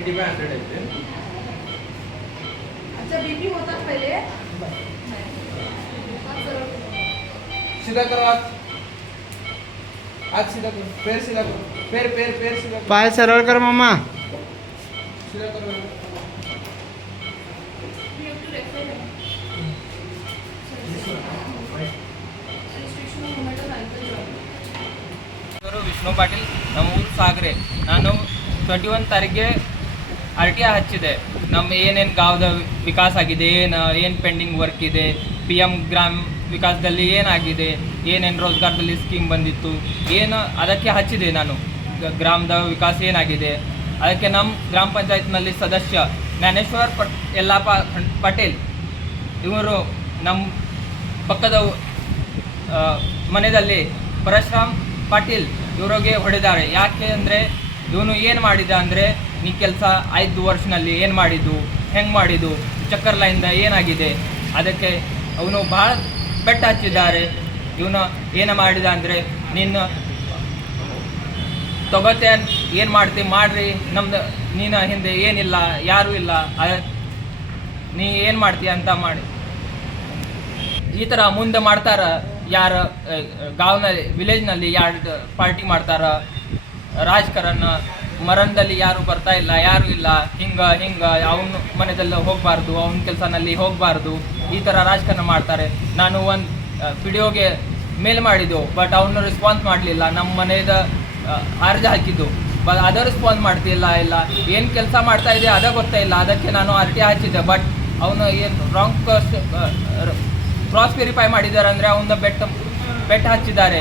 90/100 ऐसे। अच्छा बीपी होता पहले सीधा करो आज सीधा करो, पैर सीधा करो, पैर सीधा करो, पाय सरळ कर मम्मा. सीधा करो. ವಿಷ್ಣು ಪಾಟೀಲ್, ನಮ್ಮ ಊರು ಸಾಗರೆ. ನಾನು 21 ತಾರೀಕಿಗೆ RTI ಹಚ್ಚಿದೆ. ನಮ್ಮ ಏನೇನು ಗಾವದ ವಿಕಾಸ ಆಗಿದೆ, ಏನು ಪೆಂಡಿಂಗ್ ವರ್ಕ್ ಇದೆ, PM ಗ್ರಾಮ ವಿಕಾಸದಲ್ಲಿ ಏನಾಗಿದೆ, ಏನೇನು ರೋಜ್ಗಾರದಲ್ಲಿ ಸ್ಕೀಮ್ ಬಂದಿತ್ತು, ಏನು ಅದಕ್ಕೆ ಹಚ್ಚಿದೆ ನಾನು. ಗ್ರಾಮದ ವಿಕಾಸ ಏನಾಗಿದೆ ಅದಕ್ಕೆ ನಮ್ಮ ಗ್ರಾಮ ಪಂಚಾಯತ್ನಲ್ಲಿ ಸದಸ್ಯ ಜ್ಞಾನೇಶ್ವರ್ ಯಲ್ಲಪ್ಪ ಪಟೇಲ್ ಇವರು ನಮ್ಮ ಪಕ್ಕದ ಮನೆಯಲ್ಲಿ ಪರಶುರಾಮ್ ಪಾಟೀಲ್ ಇವರಿಗೆ ಹೊಡೆದಾರೆ. ಯಾಕೆ ಅಂದರೆ ಇವನು ಏನು ಮಾಡಿದ ಅಂದರೆ, ನೀ ಕೆಲಸ 5 ವರ್ಷನಲ್ಲಿ ಏನು ಮಾಡಿದ್ದು, ಹೆಂಗೆ ಮಾಡಿದ್ದು, ಚಕ್ಕರ್ ಲೈನ್ದ ಏನಾಗಿದೆ, ಅದಕ್ಕೆ ಅವನು ಭಾಳ ಪೆಟ್ಟು ಹಚ್ಚಿದ್ದಾರೆ. ಇವನು ಏನು ಮಾಡಿದ ಅಂದರೆ, ನೀನು ತಗೋತೆ ಏನು ಮಾಡ್ತಿ ಮಾಡ್ರಿ, ನಮ್ದು ನೀನು ಹಿಂದೆ ಏನಿಲ್ಲ, ಯಾರೂ ಇಲ್ಲ, ನೀ ಏನು ಮಾಡ್ತೀಯ ಅಂತ ಮಾಡಿ ಈ ಥರ ಮುಂದೆ ಮಾಡ್ತಾರ. ಯಾರು ಗಾವ್ನಲ್ಲಿ ವಿಲೇಜ್ನಲ್ಲಿ ಯಾರು ಪಾರ್ಟಿ ಮಾಡ್ತಾರ, ರಾಜಕಾರಣ ಮರಣದಲ್ಲಿ ಯಾರು ಬರ್ತಾ ಇಲ್ಲ, ಯಾರು ಇಲ್ಲ, ಹಿಂಗೆ ಅವನ ಮನೆದಲ್ಲಿ ಹೋಗಬಾರ್ದು, ಅವನ ಕೆಲಸನಲ್ಲಿ ಹೋಗಬಾರ್ದು, ಈ ಥರ ರಾಜಕಾರಣ ಮಾಡ್ತಾರೆ. ನಾನು ಒಂದು ವಿಡಿಯೋಗೆ ಮೇಲ್ ಮಾಡಿದ್ದು, ಬಟ್ ಅವನು ರೆಸ್ಪಾನ್ಸ್ ಮಾಡಲಿಲ್ಲ. ನಮ್ಮ ಮನೆಯದ ಅರ್ಜಿ ಹಾಕಿದ್ದು, ಅದೇ ರೆಸ್ಪಾನ್ಸ್ ಮಾಡ್ತಿಲ್ಲ. ಇಲ್ಲ ಏನು ಕೆಲಸ ಮಾಡ್ತಾ ಇದೆ ಅದೇ ಗೊತ್ತಾಯಿಲ್ಲ. ಅದಕ್ಕೆ ನಾನು RTI ಹಚ್ಚಿದ್ದೆ. ಬಟ್ ಅವನು ಏನು ರಾಂಗ್ ಕ್ರಾಸ್ ವೆರಿಫೈ ಮಾಡಿದ್ದಾರೆ ಅಂದರೆ ಅವನ್ನ ಬೆಟ್ ಹಚ್ಚಿದ್ದಾರೆ.